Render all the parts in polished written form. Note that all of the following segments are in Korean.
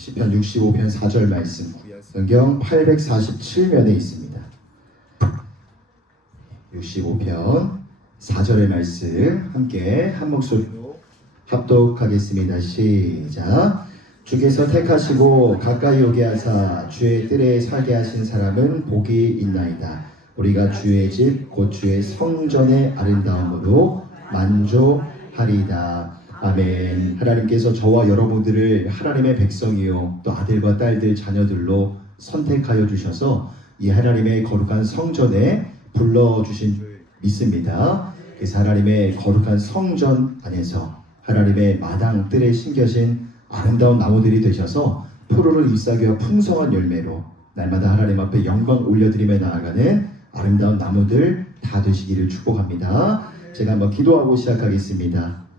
시편 65편 4절 말씀 성경 847면에 있습니다. 65편 4절의 말씀 함께 한 목소리로 합독하겠습니다. 시작. 주께서 택하시고 가까이 오게 하사 주의 뜰에 살게 하신 사람은 복이 있나이다. 우리가 주의 집 곧 주의 성전의 아름다움으로 만족하리이다. 아멘. 하나님께서 저와 여러분들을 하나님의 백성이요 또 아들과 딸들 자녀들로 선택하여 주셔서 이 하나님의 거룩한 성전에 불러주신 줄 믿습니다. 그래서 하나님의 거룩한 성전 안에서 하나님의 마당 뜰에 심겨진 아름다운 나무들이 되셔서 푸르른 잎사귀와 풍성한 열매로 날마다 하나님 앞에 영광 올려드리며 나아가는 아름다운 나무들 다 되시기를 축복합니다. 제가 한번 기도하고 시작하겠습니다.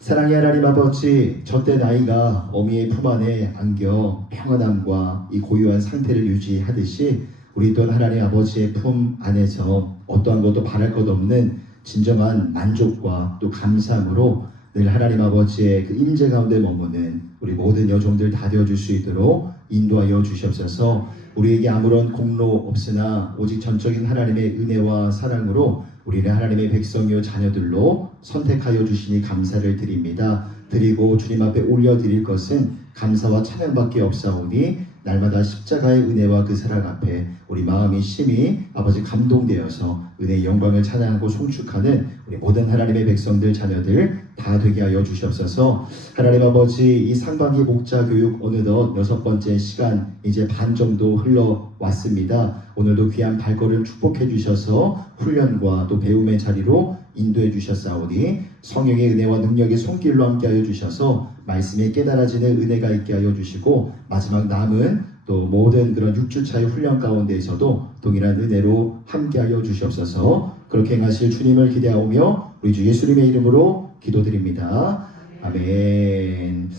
사랑의 하나님 아버지, 저때 나이가 어미의 품 안에 안겨 평안함과 이 고요한 상태를 유지하듯이 우리 또한 하나님 아버지의 품 안에서 어떠한 것도 바랄 것 없는 진정한 만족과 또 감사함으로 늘 하나님 아버지의 그 임재 가운데 머무는 우리 모든 여종들 다 되어줄 수 있도록 인도하여 주시옵소서. 우리에게 아무런 공로 없으나 오직 전적인 하나님의 은혜와 사랑으로 우리를 하나님의 백성이요 자녀들로 선택하여 주시니 감사를 드립니다. 드리고 주님 앞에 올려드릴 것은 감사와 찬양밖에 없사오니 날마다 십자가의 은혜와 그 사랑 앞에 우리 마음이 심히 아버지 감동되어서 은혜의 영광을 찬양하고 송축하는 우리 모든 하나님의 백성들 자녀들 다 되게 하여 주시옵소서. 하나님 아버지, 이 상반기 목자교육 어느덧 6번째 시간 이제 반 정도 흘러왔습니다. 오늘도 귀한 발걸음 축복해 주셔서 훈련과 또 배움의 자리로 인도해 주셨사오니 성령의 은혜와 능력의 손길로 함께하여 주셔서 말씀에 깨달아지는 은혜가 있게 하여 주시고 마지막 남은 또 모든 그런 6주차의 훈련 가운데에서도 동일한 은혜로 함께하여 주시옵소서. 그렇게 행하실 주님을 기대하오며 우리 주 예수님의 이름으로 기도드립니다. 아멘.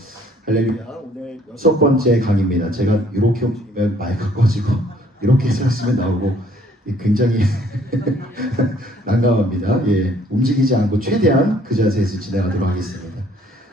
할렐루야. 오늘 6번째 강의입니다. 제가 이렇게 움직이면 마이크 꺼지고 이렇게 서 있으면 나오고 굉장히 난감합니다. 예, 움직이지 않고 최대한 그 자세에서 진행하도록 하겠습니다.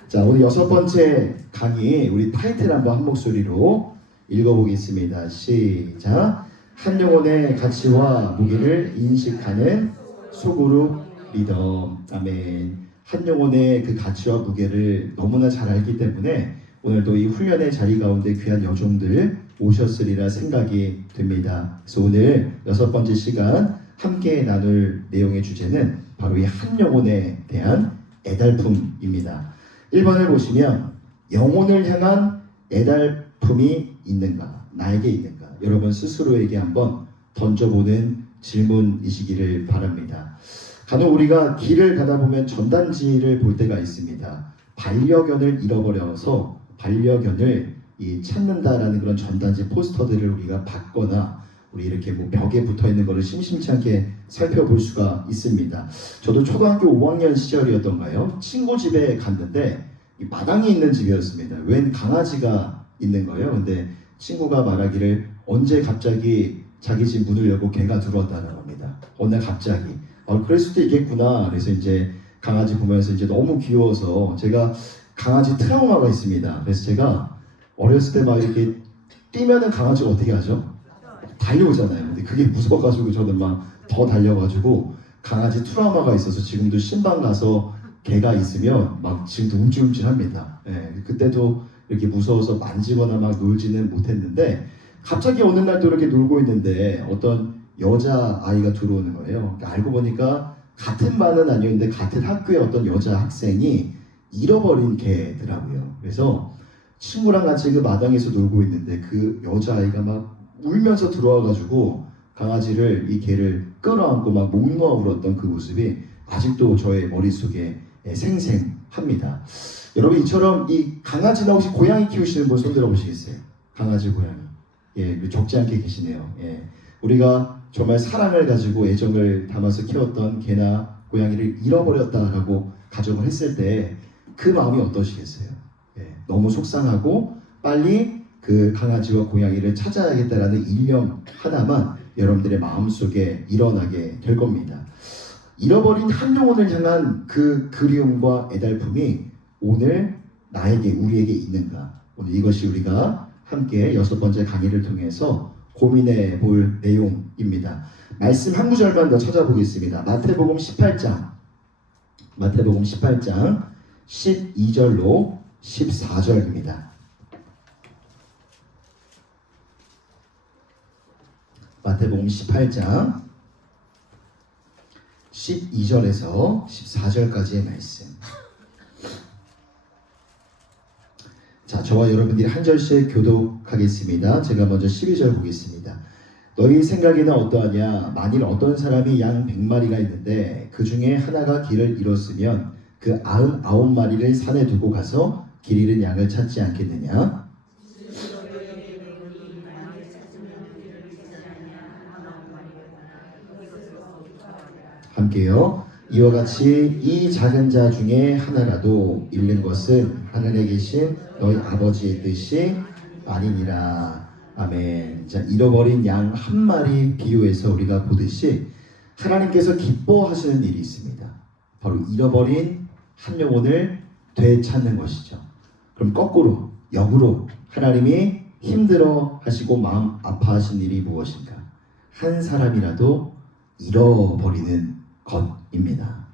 자, 오늘 6번째 강의 우리 타이틀 한번 한 목소리로 읽어보겠습니다. 시작. 한 영혼의 가치와 무게를 인식하는 소그룹 리더. 아멘. 한 영혼의 그 가치와 무게를 너무나 잘 알기 때문에 오늘도 이 훈련의 자리 가운데 귀한 여종들 오셨으리라 생각이 듭니다. 그래서 오늘 6번째 시간 함께 나눌 내용의 주제는 바로 이 한 영혼에 대한 애달픔입니다. 1번을 보시면 영혼을 향한 애달픔이 있는가? 나에게 있는가? 여러분 스스로에게 한번 던져보는 질문이시기를 바랍니다. 간혹 우리가 길을 가다 보면 전단지를 볼 때가 있습니다. 반려견을 잃어버려서 반려견을 찾는다라는 그런 전단지 포스터들을 우리가 받거나 우리 이렇게 뭐 벽에 붙어 있는 것을 심심치 않게 살펴볼 수가 있습니다. 저도 초등학교 5학년 시절이었던가요? 친구 집에 갔는데 이 마당에 있는 집이었습니다. 웬 강아지가 있는 거예요. 근데 친구가 말하기를 언제 갑자기 자기 집 문을 열고 개가 들어왔다는 겁니다. 어느 날 갑자기. 그럴 수도 있겠구나. 그래서 이제 강아지 보면서 이제 너무 귀여워서 제가 강아지 트라우마가 있습니다. 그래서 제가 어렸을 때 막 이렇게 뛰면은 강아지가 어떻게 하죠? 달려오잖아요. 근데 그게 무서워가지고 저는 막 더 달려가지고 강아지 트라우마가 있어서 지금도 신방 가서 개가 있으면 막 지금도 움찔움찔합니다. 예, 그때도 이렇게 무서워서 만지거나 막 놀지는 못했는데 갑자기 어느 날 또 이렇게 놀고 있는데 어떤 여자 아이가 들어오는 거예요. 그러니까 알고 보니까 같은 반은 아니었는데 같은 학교의 어떤 여자 학생이 잃어버린 개더라고요. 그래서 친구랑 같이 그 마당에서 놀고 있는데 그 여자아이가 막 울면서 들어와가지고 강아지를 이 개를 끌어안고 막 목 놓아 울었던 그 모습이 아직도 저의 머릿속에 생생합니다. 여러분 이처럼 이 강아지나 혹시 고양이 키우시는 분 손 들어보시겠어요? 강아지 고양이. 예, 적지 않게 계시네요. 예. 우리가 정말 사랑을 가지고 애정을 담아서 키웠던 개나 고양이를 잃어버렸다라고 가정을 했을 때 그 마음이 어떠시겠어요? 예, 너무 속상하고 빨리 그 강아지와 고양이를 찾아야겠다라는 일념 하나만 여러분들의 마음속에 일어나게 될 겁니다. 잃어버린 한 영혼을 향한 그 그리움과 애달픔이 오늘 나에게 우리에게 있는가? 오늘 이것이 우리가 함께 6번째 강의를 통해서 고민해 볼 내용입니다. 말씀 한 구절만 더 찾아보겠습니다. 마태복음 18장 12절로 14절입니다. 마태복음 18장 12절에서 14절까지의 말씀. 자, 저와 여러분들이 한 절씩 교독하겠습니다. 제가 먼저 12절 보겠습니다. 너희 생각에는 어떠하냐? 만일 어떤 사람이 양 100마리가 있는데 그 중에 하나가 길을 잃었으면 그 99마리를 산에 두고 가서 길 잃은 양을 찾지 않겠느냐? 함께요. 이와 같이 이 작은 자 중에 하나라도 잃는 것은 하늘에 계신 너희 아버지의 뜻이 아니니라. 아멘. 자, 잃어버린 양 한 마리 비유해서 우리가 보듯이 하나님께서 기뻐하시는 일이 있습니다. 바로 잃어버린 한 영혼을 되찾는 것이죠. 그럼 거꾸로 역으로 하나님이 힘들어 하시고 마음 아파하신 일이 무엇인가? 한 사람이라도 잃어버리는 것입니다.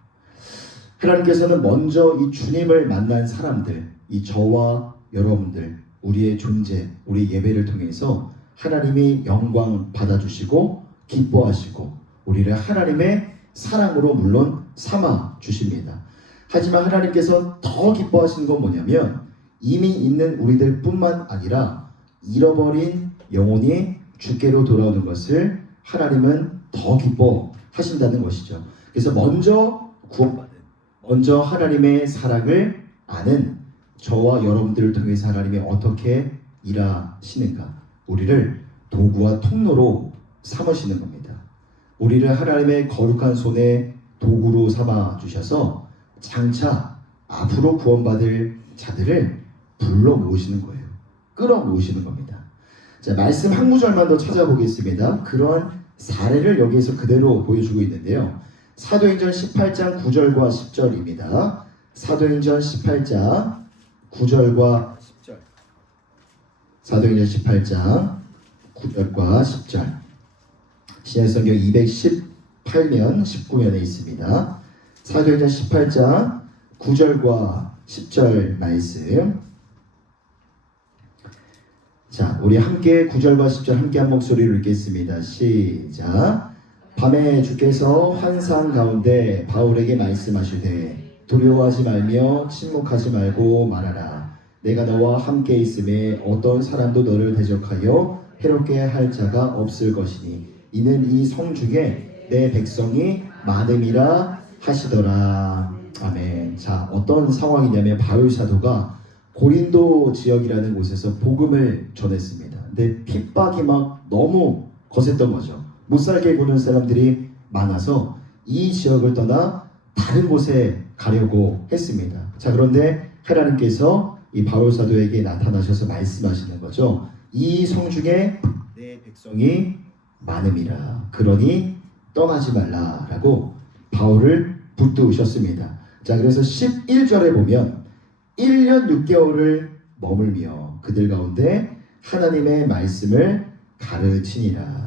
하나님께서는 먼저 이 주님을 만난 사람들, 이 저와 여러분들, 우리의 존재, 우리 예배를 통해서 하나님이 영광 받아주시고 기뻐하시고 우리를 하나님의 사랑으로 물론 삼아 주십니다. 하지만 하나님께서 더 기뻐하시는 건 뭐냐면 이미 있는 우리들 뿐만 아니라 잃어버린 영혼이 주께로 돌아오는 것을 하나님은 더 기뻐하신다는 것이죠. 그래서 먼저 구원받은, 먼저 하나님의 사랑을 아는 저와 여러분들을 통해서 하나님이 어떻게 일하시는가? 우리를 도구와 통로로 삼으시는 겁니다. 우리를 하나님의 거룩한 손에 도구로 삼아 주셔서 장차 앞으로 구원받을 자들을 불러 모으시는 거예요. 끌어 모으시는 겁니다. 자, 말씀 한 구절만 더 찾아보겠습니다. 그러한 사례를 여기에서 그대로 보여주고 있는데요. 사도행전 18장 9절과 10절입니다. 사도행전 18장 9절과 10절. 사도행전 18장 9절과 10절. 신약성경 218면 19면에 있습니다. 사도행전 18장 9절과 10절 말씀. 자, 우리 함께 9절과 10절 함께 한 목소리로 읽겠습니다. 시작. 밤에 주께서 환상 가운데 바울에게 말씀하시되 두려워하지 말며 침묵하지 말고 말하라. 내가 너와 함께 있음에 어떤 사람도 너를 대적하여 해롭게 할 자가 없을 것이니 이는 이 성 중에 내 백성이 많음이라 하시더라. 아멘. 자, 어떤 상황이냐면 바울 사도가 고린도 지역이라는 곳에서 복음을 전했습니다. 근데 핍박이 막 너무 거셌던 거죠. 못살게 구는 사람들이 많아서 이 지역을 떠나 다른 곳에 가려고 했습니다. 자, 그런데 하나님께서 이 바울 사도에게 나타나셔서 말씀하시는 거죠. 이 성 중에 내 백성이 많음이라. 그러니 떠나지 말라라고 바울을 붙드셨습니다. 자, 그래서 11절에 보면 1년 6개월을 머물며 그들 가운데 하나님의 말씀을 가르치니라.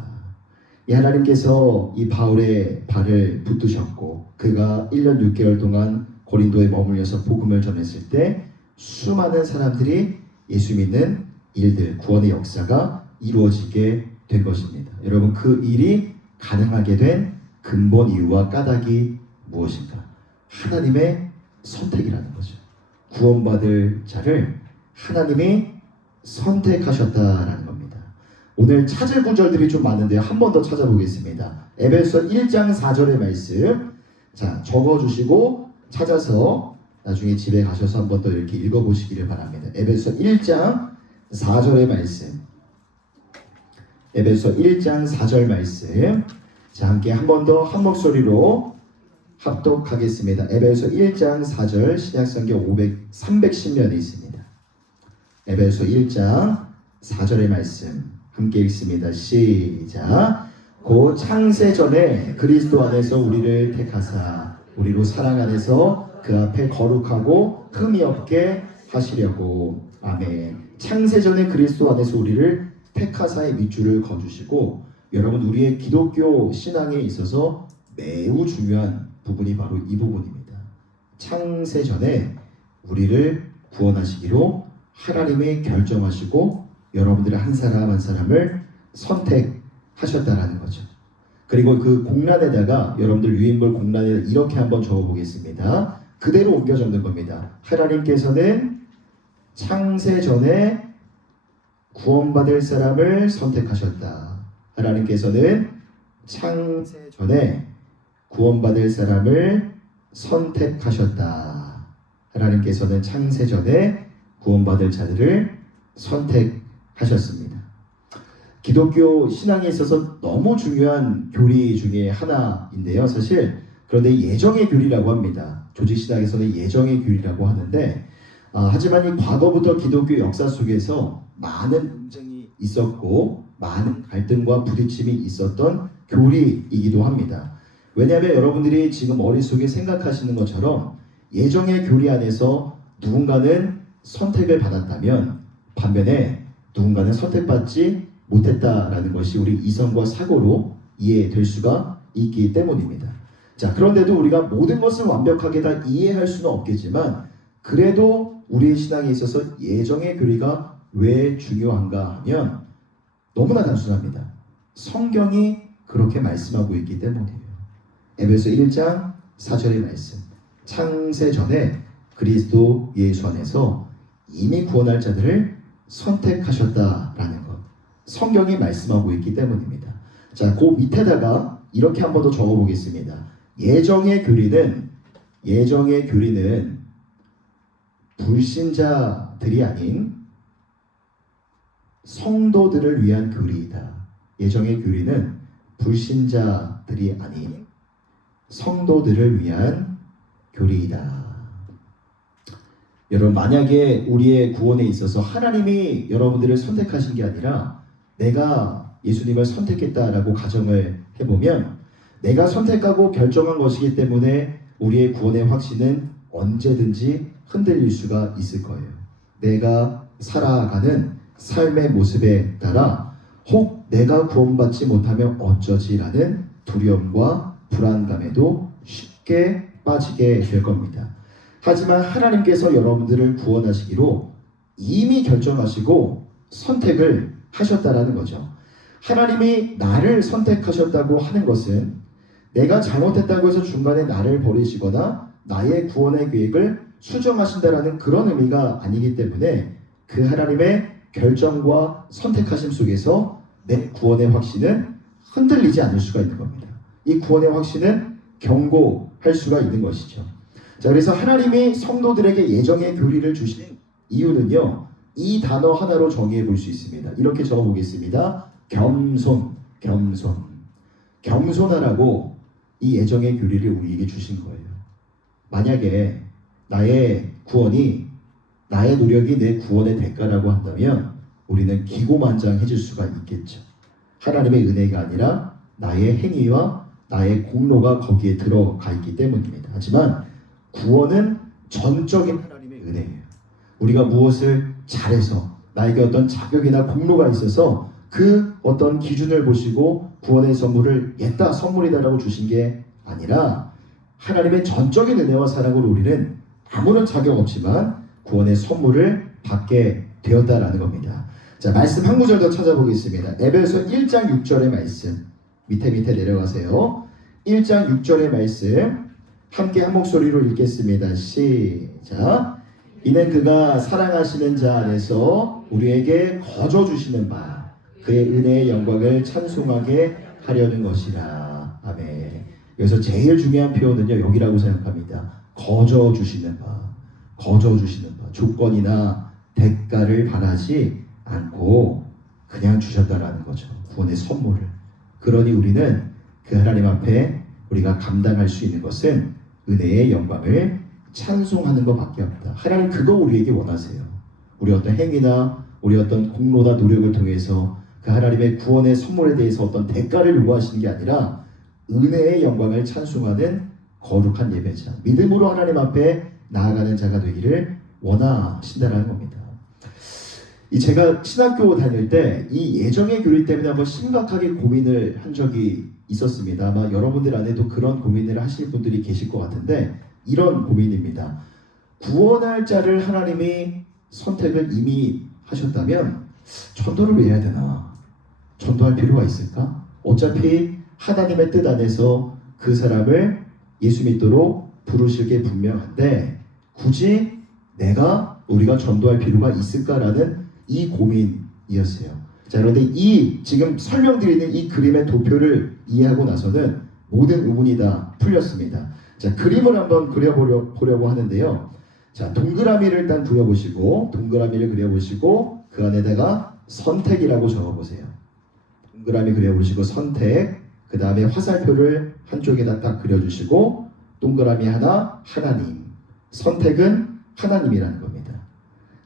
이 하나님께서 이 바울의 발을 붙드셨고 그가 1년 6개월 동안 고린도에 머물려서 복음을 전했을 때 수많은 사람들이 예수 믿는 일들, 구원의 역사가 이루어지게 된 것입니다. 여러분, 그 일이 가능하게 된 근본 이유와 까닭이 무엇인가? 하나님의 선택이라는 거죠. 구원받을 자를 하나님이 선택하셨다라는 겁니다. 오늘 찾을 구절들이 좀 많은데요. 한 번 더 찾아보겠습니다. 에베소 1장 4절의 말씀. 자, 적어주시고 찾아서 나중에 집에 가셔서 한 번 더 이렇게 읽어보시기를 바랍니다. 에베소 1장 4절의 말씀. 에베소 1장 4절 말씀. 자, 함께 한 번 더 한 목소리로 합독하겠습니다. 에베소 1장 4절 신약성경 310면에 있습니다. 에베소 1장 4절의 말씀 함께 읽습니다. 시작. 곧 창세 전에 그리스도 안에서 우리를 택하사 우리로 사랑 안에서 그 앞에 거룩하고 흠이 없게 하시려고. 아멘. 창세전에 그리스도 안에서 우리를 택하사의 밑줄을 그어주시고, 여러분 우리의 기독교 신앙에 있어서 매우 중요한 부분이 바로 이 부분입니다. 창세전에 우리를 구원하시기로 하나님이 결정하시고 여러분들의 한 사람 한 사람을 선택하셨다라는 거죠. 그리고 그 공란에다가 여러분들 유인물 공란에 이렇게 한번 적어보겠습니다. 그대로 옮겨 적는 겁니다. 하나님께서는 창세전에 구원받을 사람을 선택하셨다. 하나님께서는 창세전에 구원받을 사람을 선택하셨다. 하나님께서는 창세전에 구원받을 자들을 선택하셨습니다. 기독교 신앙에 있어서 너무 중요한 교리 중에 하나인데요. 사실 그런데 예정의 교리라고 합니다. 조직신학에서는 예정의 교리라고 하는데 하지만 이 과거부터 기독교 역사 속에서 많은 논쟁이 있었고 많은 갈등과 부딪힘이 있었던 교리이기도 합니다. 왜냐하면 여러분들이 지금 머릿속에 생각하시는 것처럼 예정의 교리 안에서 누군가는 선택을 받았다면 반면에 누군가는 선택받지 못했다라는 것이 우리 이성과 사고로 이해될 수가 있기 때문입니다. 자, 그런데도 우리가 모든 것을 완벽하게 다 이해할 수는 없겠지만 그래도 우리의 신앙에 있어서 예정의 교리가 왜 중요한가 하면 너무나 단순합니다. 성경이 그렇게 말씀하고 있기 때문이에요. 에베소 1장 4절의 말씀. 창세전에 그리스도 예수 안에서 이미 구원할 자들을 선택하셨다라는 것. 성경이 말씀하고 있기 때문입니다. 자, 그 밑에다가 이렇게 한 번 더 적어보겠습니다. 예정의 교리는 불신자들이 아닌 성도들을 위한 교리이다. 예정의 교리는 불신자들이 아닌 성도들을 위한 교리이다. 여러분, 만약에 우리의 구원에 있어서 하나님이 여러분들을 선택하신 게 아니라 내가 예수님을 선택했다라고 가정을 해보면 내가 선택하고 결정한 것이기 때문에 우리의 구원의 확신은 언제든지 흔들릴 수가 있을 거예요. 내가 살아가는 삶의 모습에 따라 혹 내가 구원받지 못하면 어쩌지라는 두려움과 불안감에도 쉽게 빠지게 될 겁니다. 하지만 하나님께서 여러분들을 구원하시기로 이미 결정하시고 선택을 하셨다라는 거죠. 하나님이 나를 선택하셨다고 하는 것은 내가 잘못했다고 해서 중간에 나를 버리시거나 나의 구원의 계획을 수정하신다라는 그런 의미가 아니기 때문에 그 하나님의 결정과 선택하심 속에서 내 구원의 확신은 흔들리지 않을 수가 있는 겁니다. 이 구원의 확신은 견고할 수가 있는 것이죠. 자, 그래서 하나님이 성도들에게 예정의 교리를 주신 이유는요, 이 단어 하나로 정의해 볼 수 있습니다. 이렇게 적어 보겠습니다. 겸손하라고 이 예정의 교리를 우리에게 주신 거예요. 만약에 나의 구원이 나의 노력이 내 구원의 대가라고 한다면 우리는 기고만장해질 수가 있겠죠. 하나님의 은혜가 아니라 나의 행위와 나의 공로가 거기에 들어가 있기 때문입니다. 하지만 구원은 전적인 하나님의 은혜예요. 우리가 무엇을 잘해서 나에게 어떤 자격이나 공로가 있어서 그 어떤 기준을 보시고 구원의 선물을 옛다 선물이다라고 주신 게 아니라 하나님의 전적인 은혜와 사랑으로 우리는 아무런 자격 없지만 구원의 선물을 받게 되었다라는 겁니다. 자, 말씀 한 구절 더 찾아보겠습니다. 에베소 1장 6절의 말씀 밑에 내려가세요. 1장 6절의 말씀 함께 한 목소리로 읽겠습니다. 시작. 이는 그가 사랑하시는 자 안에서 우리에게 거저 주시는 바 그의 은혜의 영광을 찬송하게 하려는 것이라. 아멘. 여기서 제일 중요한 표현은요, 여기라고 생각합니다. 거저 주시는 바. 조건이나 대가를 바라지 않고 그냥 주셨다라는 거죠. 구원의 선물을. 그러니 우리는 그 하나님 앞에 우리가 감당할 수 있는 것은 은혜의 영광을 찬송하는 것밖에 없다. 하나님 그거 우리에게 원하세요. 우리 어떤 행위나 우리 어떤 공로나 노력을 통해서 그 하나님의 구원의 선물에 대해서 어떤 대가를 요구하시는 게 아니라 은혜의 영광을 찬송하는 거룩한 예배자, 믿음으로 하나님 앞에 나아가는 자가 되기를 원하신다는 겁니다. 이 제가 신학교 다닐 때 이 예정의 교리 때문에 한번 심각하게 고민을 한 적이 있었습니다. 아마 여러분들 안에도 그런 고민을 하실 분들이 계실 것 같은데 이런 고민입니다. 구원할 자를 하나님이 선택을 이미 하셨다면 전도를 왜 해야 되나? 전도할 필요가 있을까? 어차피 하나님의 뜻 안에서 그 사람을 예수 믿도록 부르실 게 분명한데 굳이 우리가 전도할 필요가 있을까라는 이 고민이었어요. 자, 그런데 이 지금 설명드리는 이 그림의 도표를 이해하고 나서는 모든 의문이 다 풀렸습니다. 자, 그림을 한번 그려보려고 하는데요. 자, 동그라미를 일단 그려보시고 그 안에다가 선택이라고 적어보세요. 동그라미 그려보시고 선택, 그 다음에 화살표를 한쪽에다 딱 그려주시고 동그라미 하나 하나님. 선택은 하나님이라는 겁니다.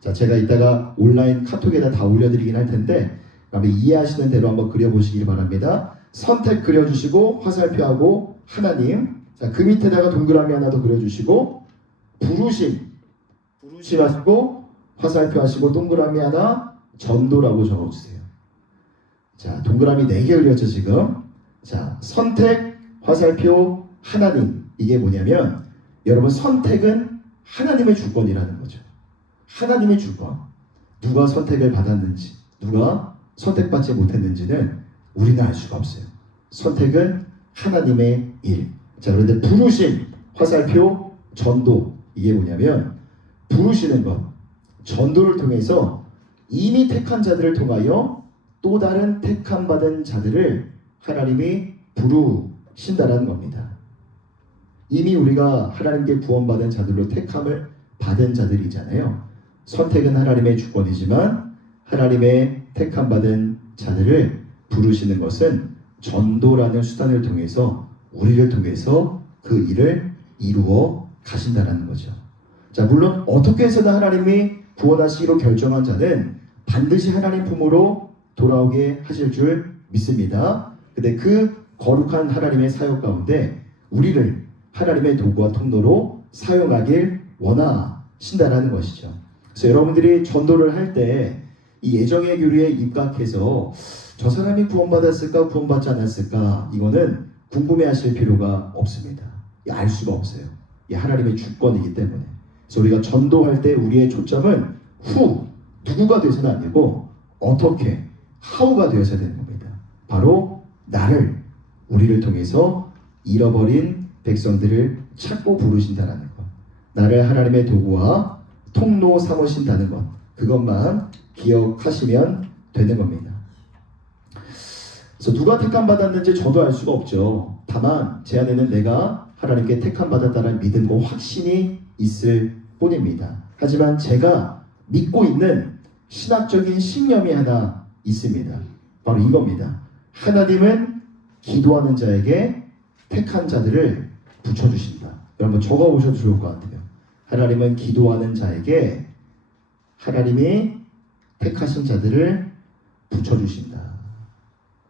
자, 제가 이따가 온라인 카톡에다 다 올려드리긴 할 텐데 그다음에 이해하시는 대로 한번 그려보시길 바랍니다. 선택 그려주시고 화살표하고 하나님. 자, 그 밑에다가 동그라미 하나 더 그려주시고 부르심 하시고 화살표 하시고 동그라미 하나 전도라고 적어주세요. 자, 동그라미 4개 그렸죠 지금. 자, 선택 화살표 하나님. 이게 뭐냐면 여러분 선택은 하나님의 주권이라는 거죠. 하나님의 주권. 누가 선택을 받았는지 누가 선택받지 못했는지는 우리는 알 수가 없어요. 선택은 하나님의 일. 자, 그런데 부르심 화살표 전도. 이게 뭐냐면 부르시는 것, 전도를 통해서 이미 택한 자들을 통하여 또 다른 택함 받은 자들을 하나님이 부르신다라는 겁니다. 이미 우리가 하나님께 구원받은 자들로 택함을 받은 자들이잖아요. 선택은 하나님의 주권이지만 하나님의 택함 받은 자들을 부르시는 것은 전도라는 수단을 통해서 우리를 통해서 그 일을 이루어 가신다라는 거죠. 자, 물론 어떻게 해서든 하나님이 구원하시기로 결정한 자는 반드시 하나님 품으로 돌아오게 하실 줄 믿습니다. 근데 그 거룩한 하나님의 사역 가운데 우리를 하나님의 도구와 통로로 사용하길 원하신다라는 것이죠. 그래서 여러분들이 전도를 할 때 이 예정의 교리에 입각해서 저 사람이 구원받았을까 구원받지 않았을까 이거는 궁금해하실 필요가 없습니다. 알 수가 없어요. 이 하나님의 주권이기 때문에. 그래서 우리가 전도할 때 우리의 초점은 누구가 되어서는 아니고 어떻게, how가 되어서야 되는 겁니다. 바로 우리를 통해서 잃어버린 백성들을 찾고 부르신다는 것. 나를 하나님의 도구와 통로 삼으신다는 것. 그것만 기억하시면 되는 겁니다. 그래서 누가 택함 받았는지 저도 알 수가 없죠. 다만 제 안에는 내가 하나님께 택함 받았다는 믿음과 확신이 있을 뿐입니다. 하지만 제가 믿고 있는 신학적인 신념이 하나 있습니다. 바로 이겁니다. 하나님은 기도하는 자에게 택한 자들을 붙여주신다. 여러분 적어보셔도 좋을 것 같아요. 하나님은 기도하는 자에게 하나님이 택하신 자들을 붙여주신다.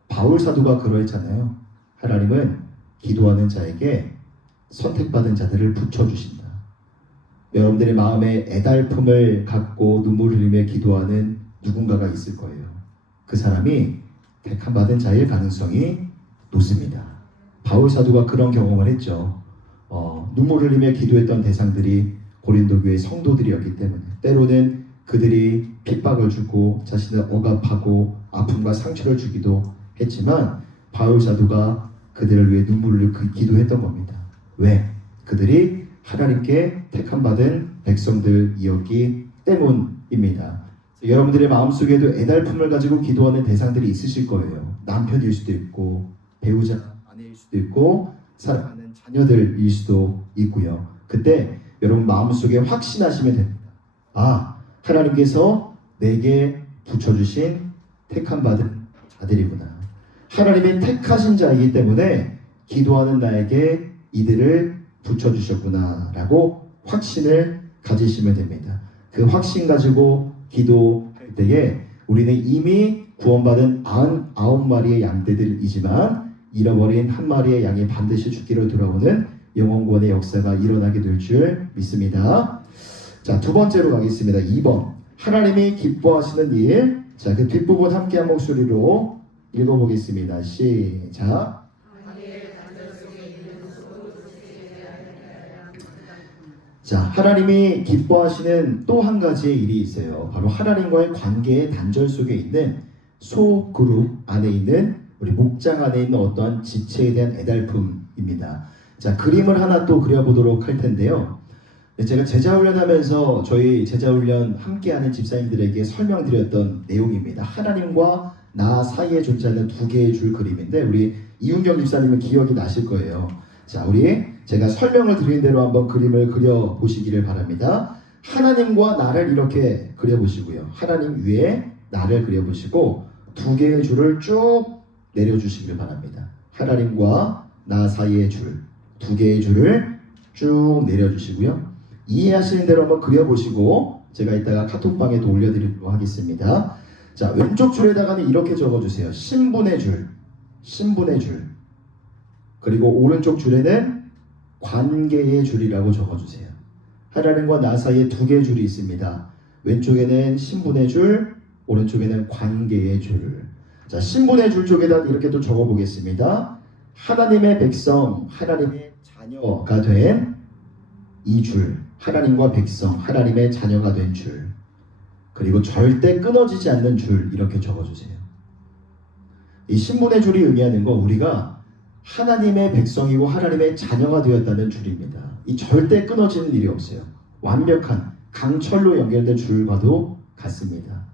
바울 사도가 그러했잖아요. 하나님은 기도하는 자에게 선택받은 자들을 붙여주신다. 여러분들의 마음에 애달픔을 갖고 눈물 흘리며 기도하는 누군가가 있을 거예요. 그 사람이 택함받은 자일 가능성이 높습니다. 바울 사도가 그런 경험을 했죠. 눈물 흘리며 기도했던 대상들이 고린도 교회 성도들이었기 때문에 때로는 그들이 핍박을 주고 자신을 억압하고 아픔과 상처를 주기도 했지만 바울 사도가 그들을 위해 눈물을 기도했던 겁니다. 왜? 그들이 하나님께 택함받은 백성들이었기 때문입니다. 여러분들의 마음속에도 애달픔을 가지고 기도하는 대상들이 있으실 거예요. 남편일 수도 있고 배우자 아내일 수도 있고 사랑하는 자녀들일 수도 있고요. 그때 여러분 마음속에 확신하시면 됩니다. 하나님께서 내게 붙여주신 택함받은 자들이구나. 하나님이 택하신 자이기 때문에 기도하는 나에게 이들을 붙여주셨구나 라고 확신을 가지시면 됩니다. 그 확신 가지고 기도할 때에 우리는 이미 구원받은 99마리의 양떼들이지만 잃어버린 한 마리의 양이 반드시 죽기로 돌아오는 영원구원의 역사가 일어나게 될 줄 믿습니다. 자, 두 번째로 가겠습니다. 2번. 하나님이 기뻐하시는 일. 자, 그 뒷부분 함께 한 목소리로 읽어보겠습니다. 시작. 자, 하나님이 기뻐하시는 또 한 가지의 일이 있어요. 바로 하나님과의 관계의 단절 속에 있는 소그룹 안에 있는 우리 목장 안에 있는 어떠한 지체에 대한 애달품입니다. 자, 그림을 하나 또 그려보도록 할 텐데요. 제가 제자훈련하면서 저희 제자훈련 함께하는 집사님들에게 설명드렸던 내용입니다. 하나님과 나 사이에 존재하는 두 개의 줄 그림인데 우리 이윤경 집사님은 기억이 나실 거예요. 자, 제가 설명을 드린 대로 한번 그림을 그려보시기를 바랍니다. 하나님과 나를 이렇게 그려보시고요. 하나님 위에 나를 그려보시고 두 개의 줄을 쭉 내려주시기를 바랍니다. 하나님과 나 사이의 줄, 두 개의 줄을 쭉 내려주시고요. 이해하시는 대로 한번 그려보시고 제가 이따가 카톡방에도 올려드리도록 하겠습니다. 자, 왼쪽 줄에다가는 이렇게 적어주세요. 신분의 줄, 신분의 줄. 그리고 오른쪽 줄에는 관계의 줄이라고 적어주세요. 하나님과 나 사이에 두 개의 줄이 있습니다. 왼쪽에는 신분의 줄, 오른쪽에는 관계의 줄. 자, 신분의 줄 쪽에다 이렇게 또 적어보겠습니다. 하나님의 백성, 하나님의 자녀가 된 이 줄, 하나님과 백성, 하나님의 자녀가 된 줄, 그리고 절대 끊어지지 않는 줄, 이렇게 적어주세요. 이 신분의 줄이 의미하는 건 우리가 하나님의 백성이고 하나님의 자녀가 되었다는 줄입니다. 이 절대 끊어지는 일이 없어요. 완벽한 강철로 연결된 줄과도 같습니다.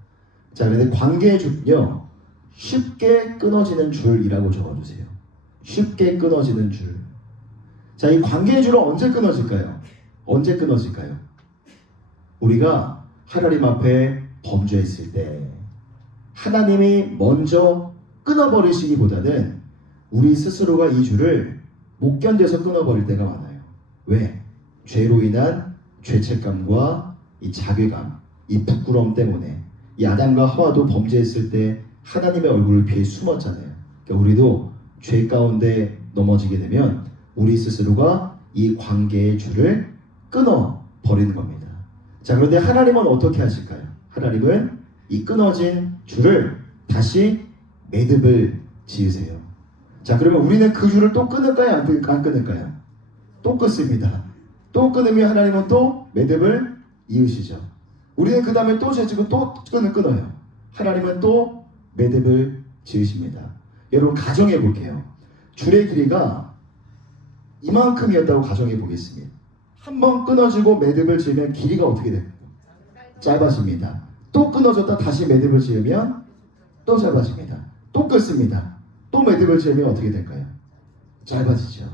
자, 그런데 관계의 줄은요, 쉽게 끊어지는 줄이라고 적어주세요. 쉽게 끊어지는 줄. 자, 이 관계의 줄은 언제 끊어질까요? 언제 끊어질까요? 우리가 하나님 앞에 범죄했을 때 하나님이 먼저 끊어버리시기보다는 우리 스스로가 이 줄을 못 견뎌서 끊어버릴 때가 많아요. 왜? 죄로 인한 죄책감과 이 자괴감, 이 부끄러움 때문에 이 아담과 하와도 범죄했을 때 하나님의 얼굴을 피해 숨었잖아요. 그러니까 우리도 죄 가운데 넘어지게 되면 우리 스스로가 이 관계의 줄을 끊어버리는 겁니다. 자, 그런데 하나님은 어떻게 하실까요? 하나님은 이 끊어진 줄을 다시 매듭을 지으세요. 자, 그러면 우리는 그 줄을 또 끊을까요? 안 끊을까요? 또 끊습니다. 또 끊으면 하나님은 또 매듭을 이으시죠. 우리는 그 다음에 또 재지고 또 끊어요. 하나님은 또 매듭을 지으십니다. 여러분, 가정해 볼게요. 줄의 길이가 이만큼이었다고 가정해 보겠습니다. 한번 끊어지고 매듭을 지으면 길이가 어떻게 될까요? 짧아집니다. 또 끊어졌다 다시 매듭을 지으면 또 짧아집니다. 또 끊습니다. 또 매듭을 지으면 어떻게 될까요? 짧아지죠.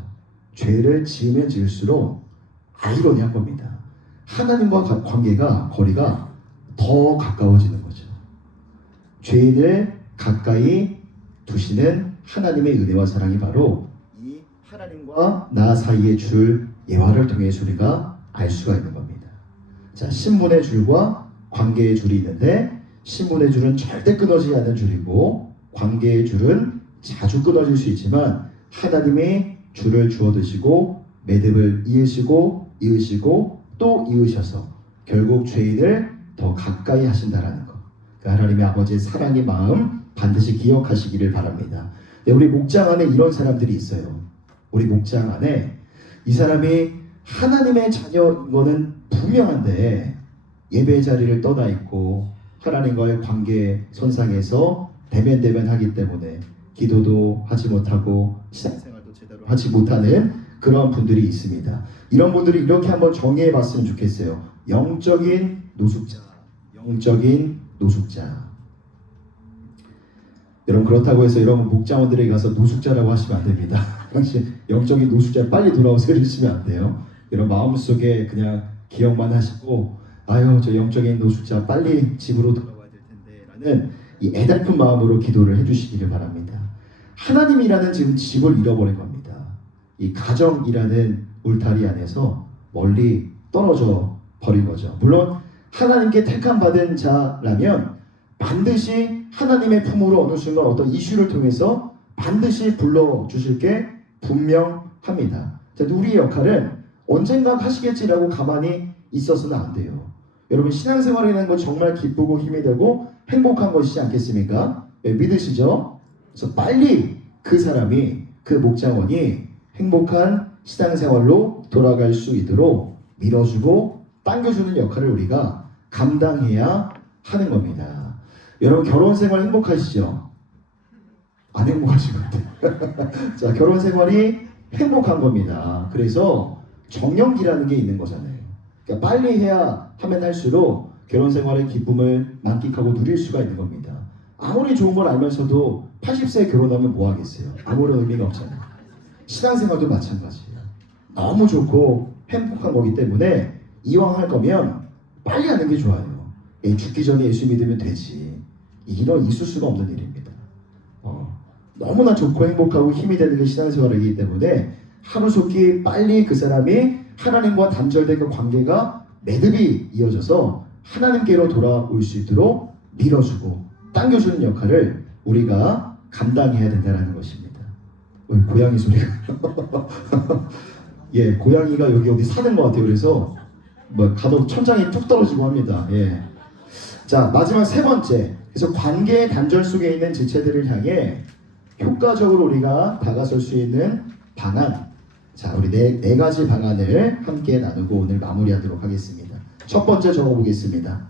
죄를 지으면 지을수록 아이러니한 겁니다. 하나님과 관계가 거리가 더 가까워지는 거죠. 죄인을 가까이 두시는 하나님의 은혜와 사랑이 바로 이 하나님과 나 사이의 줄 예화를 통해서 우리가 알 수가 있는 겁니다. 자, 신분의 줄과 관계의 줄이 있는데 신분의 줄은 절대 끊어지지 않는 줄이고 관계의 줄은 자주 끊어질 수 있지만 하나님이 줄을 주워 드시고 매듭을 이으시고 또 이으셔서 결국 죄인을 더 가까이 하신다라는 것. 그 하나님의 아버지의 사랑의 마음 반드시 기억하시기를 바랍니다. 네, 우리 목장 안에 이런 사람들이 있어요. 우리 목장 안에 이 사람이 하나님의 자녀인 거는 분명한데 예배 자리를 떠나 있고 하나님과의 관계 선상에서 대면하기 때문에 기도도 하지 못하고 신앙생활도 제대로 하지 못하는 그런 분들이 있습니다. 이런 분들이 이렇게 한번 정의해 봤으면 좋겠어요. 영적인 노숙자, 영적인 노숙자. 여러분, 그렇다고 해서 여러분 목장원들에게 가서 노숙자라고 하시면 안 됩니다. 당신 영적인 노숙자 빨리 돌아오세요 이러시면 안 돼요. 여러분 마음속에 그냥 기억만 하시고 아유, 저 영적인 노숙자 빨리 집으로 돌아와야 될 텐데 라는 이 애달픈 마음으로 기도를 해주시기를 바랍니다. 하나님이라는 지금 집을 잃어버린 겁니다. 이 가정이라는 울타리 안에서 멀리 떨어져 버린 거죠. 물론 하나님께 택함 받은 자라면 반드시 하나님의 품으로 어느 순간 어떤 이슈를 통해서 반드시 불러주실 게 분명합니다. 우리의 역할은 언젠가 하시겠지라고 가만히 있어서는 안 돼요. 여러분 신앙생활이라는 건 정말 기쁘고 힘이 되고 행복한 것이지 않겠습니까? 예, 믿으시죠? 그래서 빨리 그 사람이 그 목장원이 행복한 신앙생활로 돌아갈 수 있도록 밀어주고 당겨주는 역할을 우리가 감당해야 하는 겁니다. 여러분 결혼생활 행복하시죠? 안 행복하신 것 같아요. 자, 결혼생활이 행복한 겁니다. 그래서 정년기라는 게 있는 거잖아요. 그러니까 빨리 해야 하면 할수록 결혼생활의 기쁨을 만끽하고 누릴 수가 있는 겁니다. 아무리 좋은 걸 알면서도 80세에 결혼하면 뭐 하겠어요? 아무런 의미가 없잖아요. 신앙생활도 마찬가지예요. 너무 좋고 행복한 거기 때문에 이왕 할 거면 빨리 하는 게 좋아요. 죽기 전에 예수 믿으면 되지. 이런 있을 수가 없는 일입니다. 너무나 좋고 행복하고 힘이 되는 게 신앙생활이기 때문에 하루속히 빨리 그 사람이 하나님과 단절된 그 관계가 매듭이 이어져서 하나님께로 돌아올 수 있도록 밀어주고 당겨주는 역할을 우리가 감당해야 된다는 것입니다. 고양이 소리가 예, 고양이가 여기 어디 사는 것 같아요. 그래서 뭐 가도 천장이 툭 떨어지고 합니다. 예. 자, 마지막 세 번째. 그래서 관계의 단절 속에 있는 지체들을 향해 효과적으로 우리가 다가설 수 있는 방안. 자, 우리 네 가지 방안을 함께 나누고 오늘 마무리하도록 하겠습니다. 첫 번째 적어보겠습니다.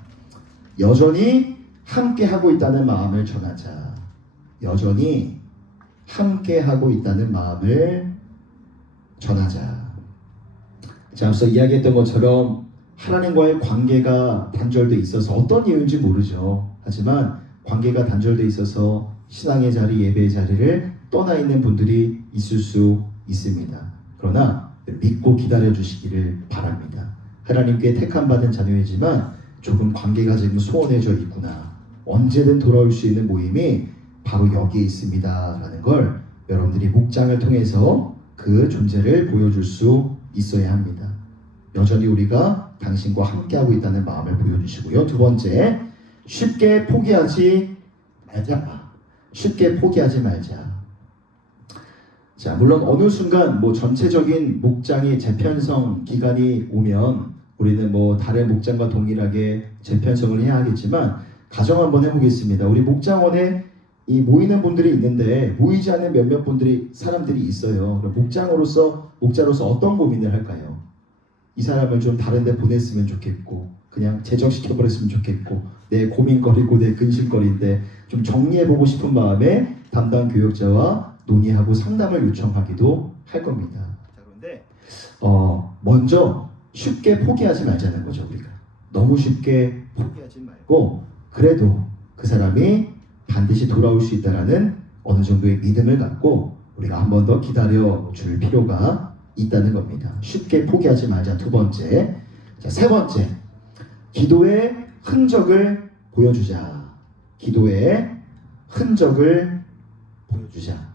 여전히 함께 하고 있다는 마음을 전하자. 여전히 함께 하고 있다는 마음을 전하자. 자, 앞서 이야기했던 것처럼 하나님과의 관계가 단절돼 있어서 어떤 이유인지 모르죠. 하지만 관계가 단절돼 있어서 신앙의 자리, 예배의 자리를 떠나 있는 분들이 있을 수 있습니다. 그러나 믿고 기다려 주시기를 바랍니다. 하나님께 택함 받은 자녀이지만 조금 관계가 지금 소원해져 있구나. 언제든 돌아올 수 있는 모임이 바로 여기에 있습니다. 라는 걸 여러분들이 목장을 통해서 그 존재를 보여줄 수 있어야 합니다. 여전히 우리가 당신과 함께하고 있다는 마음을 보여주시고요. 두 번째, 쉽게 포기하지 말자. 쉽게 포기하지 말자. 자, 물론 어느 순간 뭐 전체적인 목장이 재편성 기간이 오면 우리는 뭐 다른 목장과 동일하게 재편성을 해야 하겠지만 가정 한번 해보겠습니다. 우리 목장원에 이 모이는 분들이 있는데 모이지 않는 몇몇 사람들이 있어요. 목자로서 어떤 고민을 할까요? 이 사람을 좀 다른 데 보냈으면 좋겠고 그냥 제적시켜버렸으면 좋겠고 내 고민거리고 내 근심거리인데 좀 정리해보고 싶은 마음에 담당 교역자와 논의하고 상담을 요청하기도 할 겁니다. 자, 그런데 먼저 쉽게 포기하지 말자는 거죠. 우리가 너무 쉽게 포기하지 말고 그래도 그 사람이 반드시 돌아올 수 있다는 어느 정도의 믿음을 갖고 우리가 한 번 더 기다려 줄 필요가 있다는 겁니다. 쉽게 포기하지 말자. 두 번째. 자, 세 번째. 기도의 흔적을 보여주자. 기도의 흔적을 보여주자.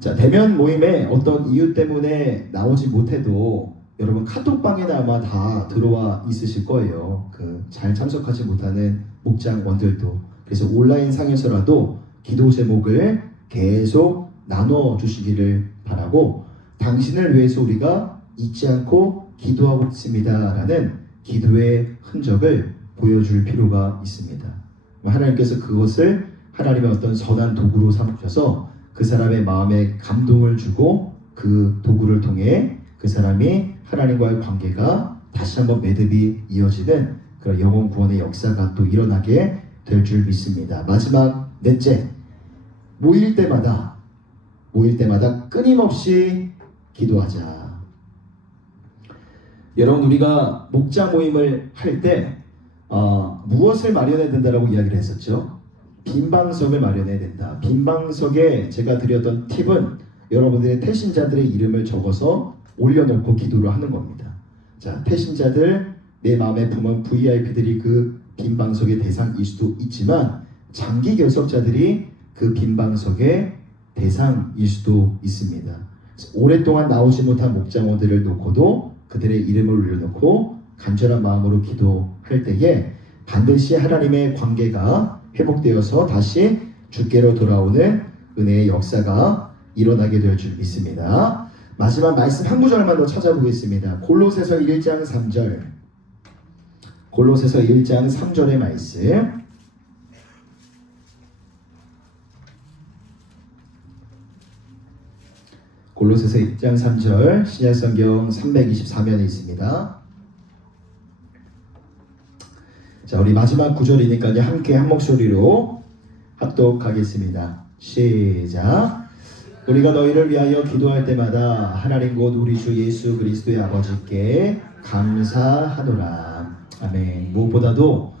자, 대면 모임에 어떤 이유 때문에 나오지 못해도 여러분 카톡방에는 아마 다 들어와 있으실 거예요. 잘 참석하지 못하는 목장원들도. 그래서 온라인 상에서라도 기도 제목을 계속 나눠주시기를 바라고 당신을 위해서 우리가 잊지 않고 기도하고 있습니다. 라는 기도의 흔적을 보여줄 필요가 있습니다. 하나님께서 그것을 하나님의 어떤 선한 도구로 삼으셔서 그 사람의 마음에 감동을 주고 그 도구를 통해 그 사람이 하나님과의 관계가 다시 한번 매듭이 이어지는 그런 영혼 구원의 역사가 또 일어나게 될 줄 믿습니다. 마지막 넷째, 모일 때마다 끊임없이 기도하자. 여러분, 우리가 목자 모임을 할 때 무엇을 마련해야 된다라고 이야기를 했었죠? 빈방석을 마련해야 된다. 빈방석에 제가 드렸던 팁은 여러분들의 태신자들의 이름을 적어서 올려놓고 기도를 하는 겁니다. 자, 태신자들, 내 마음에 품은 VIP들이 그 빈방석의 대상일 수도 있지만 장기 결석자들이 그 빈방석의 대상일 수도 있습니다. 오랫동안 나오지 못한 목장원들을 놓고도 그들의 이름을 올려놓고 간절한 마음으로 기도할 때에 반드시 하나님의 관계가 회복되어서 다시 주께로 돌아오는 은혜의 역사가 일어나게 될 줄 믿습니다. 마지막 말씀 한 구절만 더 찾아보겠습니다. 골로새서 1장 3절. 골로새서 1장 3절의 말씀. 골로새서 1장 3절 신약성경 324면에 있습니다. 자, 우리 마지막 구절이니까요. 함께 한 목소리로 합독하겠습니다. 시작. 우리가 너희를 위하여 기도할 때마다 하나님 곧 우리 주 예수 그리스도의 아버지께 감사하노라. 아멘. 무엇보다도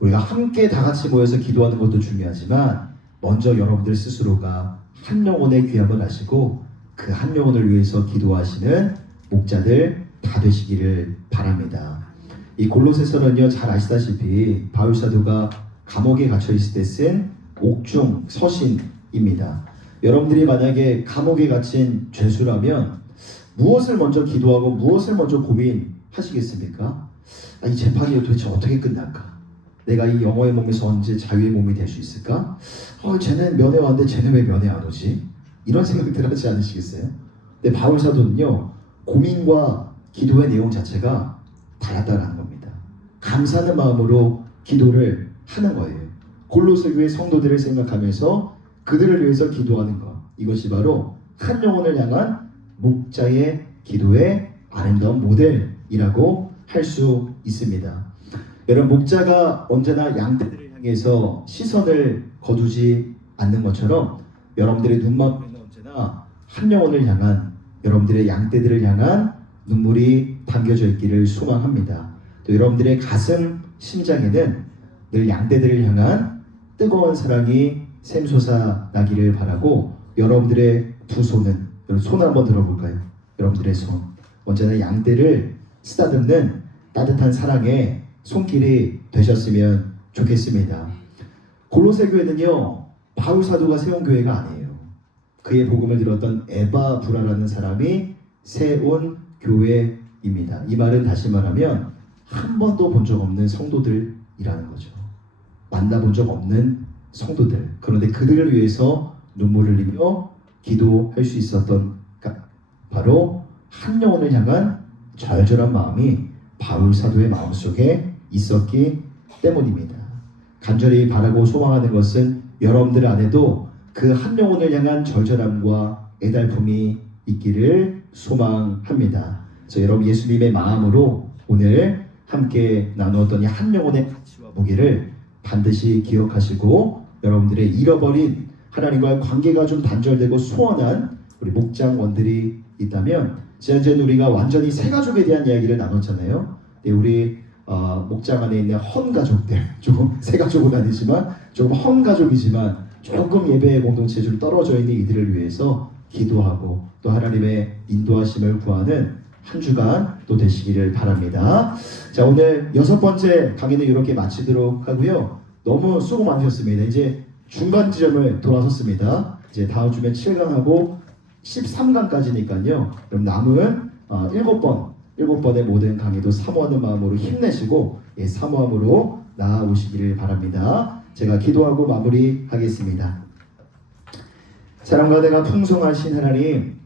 우리가 함께 다 같이 모여서 기도하는 것도 중요하지만 먼저 여러분들 스스로가 한 영혼의 귀함을 아시고 그 한 영혼을 위해서 기도하시는 목자들 다 되시기를 바랍니다. 이 골로새서는요, 잘 아시다시피 바울 사도가 감옥에 갇혀 있을 때 쓴 옥중 서신입니다. 여러분들이 만약에 감옥에 갇힌 죄수라면 무엇을 먼저 기도하고 무엇을 먼저 고민하시겠습니까? 이 재판이 도대체 어떻게 끝날까? 내가 이 영어의 몸에서 언제 자유의 몸이 될 수 있을까? 쟤는 면회 왔는데 쟤는 왜 면회 안 오지? 이런 생각들 하지 않으시겠어요? 근데 바울 사도는요, 고민과 기도의 내용 자체가 달랐다는 겁니다. 감사하는 마음으로 기도를 하는 거예요. 골로새 교회 성도들을 생각하면서 그들을 위해서 기도하는 것, 이것이 바로 한 영혼을 향한 목자의 기도의 아름다운 모델이라고 할 수 있습니다. 여러분, 목자가 언제나 양떼들을 향해서 시선을 거두지 않는 것처럼 여러분들의 눈망울에는 언제나 한 영혼을 향한, 여러분들의 양떼들을 향한 눈물이 담겨져 있기를 소망합니다. 또 여러분들의 가슴 심장에는 늘 양떼들을 향한 뜨거운 사랑이 샘솟아 나기를 바라고, 여러분들의 두 손은, 여러분 손 한번 들어볼까요? 여러분들의 손, 언제나 양떼를 쓰다듬는 따뜻한 사랑의 손길이 되셨으면 좋겠습니다. 골로새 교회는요, 바울 사도가 세운 교회가 아니에요. 그의 복음을 들었던 에바브라라는 사람이 세운 교회입니다. 이 말은 다시 말하면 한 번도 본 적 없는 성도들이라는 거죠. 만나본 적 없는 성도들. 그런데 그들을 위해서 눈물을 흘리며 기도할 수 있었던 바로 한 영혼을 향한 절절한 마음이 바울 사도의 마음속에 있었기 때문입니다. 간절히 바라고 소망하는 것은 여러분들 안에도 그 한 영혼을 향한 절절함과 애달픔이 있기를 소망합니다. 그래서 여러분 예수님의 마음으로 오늘 함께 나누었던 이 한 영혼의 가치와 무게를 반드시 기억하시고, 여러분들의 잃어버린 하나님과의 관계가 좀 단절되고 소원한 우리 목장원들이 있다면, 지난주에는 우리가 완전히 새 가족에 대한 이야기를 나눴잖아요. 우리 목장 안에 있는 헌 가족들, 조금 새 가족은 아니지만 조금 헌 가족이지만 조금 예배의 공동체에 좀 떨어져 있는 이들을 위해서 기도하고 또 하나님의 인도하심을 구하는 한 주간 또 되시기를 바랍니다. 자, 오늘 6번째 강의는 이렇게 마치도록 하고요. 너무 수고 많으셨습니다. 이제 중간 지점을 돌아섰습니다. 이제 다음 주면 7강하고 13강까지니까요. 그럼 남은 7번의 모든 강의도 사모하는 마음으로 힘내시고 사모함으로 나아오시기를 바랍니다. 제가 기도하고 마무리하겠습니다. 사랑과 은혜가 풍성하신 하나님,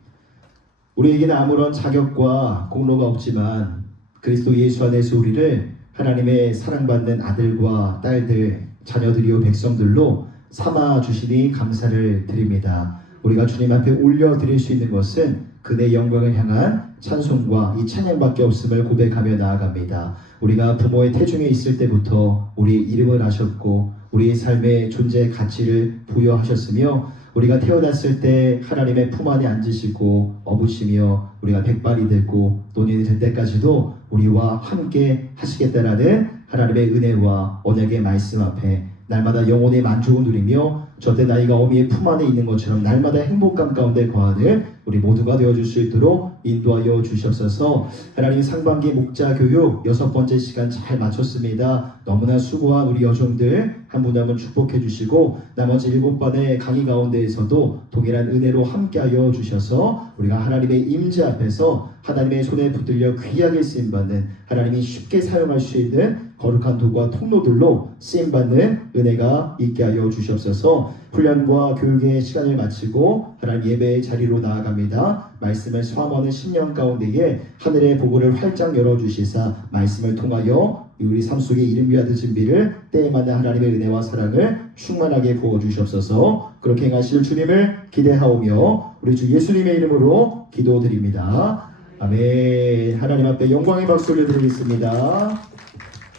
우리에게는 아무런 자격과 공로가 없지만 그리스도 예수 안에서 우리를 하나님의 사랑받는 아들과 딸들, 자녀들이요 백성들로 삼아주시니 감사를 드립니다. 우리가 주님 앞에 올려드릴 수 있는 것은 그의 영광을 향한 찬송과 이 찬양밖에 없음을 고백하며 나아갑니다. 우리가 부모의 태중에 있을 때부터 우리 이름을 아셨고 우리의 삶의 존재의 가치를 부여하셨으며, 우리가 태어났을 때 하나님의 품 안에 앉으시고 업으시며 우리가 백발이 되고 노년이 될 때까지도 우리와 함께 하시겠다라는 하나님의 은혜와 언약의 말씀 앞에 날마다 영혼의 만족을 누리며 저때 나이가 어미의 품 안에 있는 것처럼 날마다 행복감 가운데 거하는 우리 모두가 되어줄 수 있도록 인도하여 주시옵소서. 하나님, 상반기 목자 교육 6번째 시간 잘 마쳤습니다. 너무나 수고한 우리 여종들 한 분 한 분 축복해 주시고 나머지 7번의 강의 가운데에서도 동일한 은혜로 함께하여 주셔서 우리가 하나님의 임재 앞에서 하나님의 손에 붙들려 귀하게 쓰임받는, 하나님이 쉽게 사용할 수 있는 거룩한 도구와 통로들로 쓰임받는 은혜가 있게 하여 주시옵소서. 위해서 훈련과 교육의 시간을 마치고 하나님 예배의 자리로 나아갑니다. 말씀을 소함하는 10년 가운데에 하늘의 보고를 활짝 열어주시사 말씀을 통하여 우리 삶 속에 이른비와 늦은 비를 때에 맞는 하나님의 은혜와 사랑을 충만하게 부어주시옵소서. 그렇게 행하실 주님을 기대하오며 우리 주 예수님의 이름으로 기도드립니다. 아멘. 하나님 앞에 영광의 박수 올려드리겠습니다.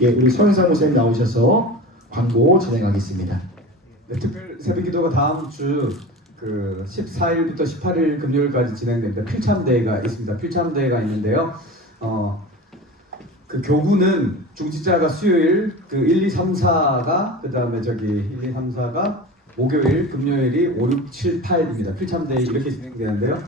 예, 우리 서영상 목사님 나오셔서 광고 진행하겠습니다. 네, 특별 새벽기도가 다음 주 14일부터 18일 금요일까지 진행됩니다. 필참대회가 있습니다. 필참대회가 있는데요. 그 교구는 중지자가 수요일, 1, 2, 3, 4가 그 다음에 1, 2, 3, 4가 목요일, 금요일이 5, 6, 7, 8입니다. 필참대회 이렇게 진행되는데요.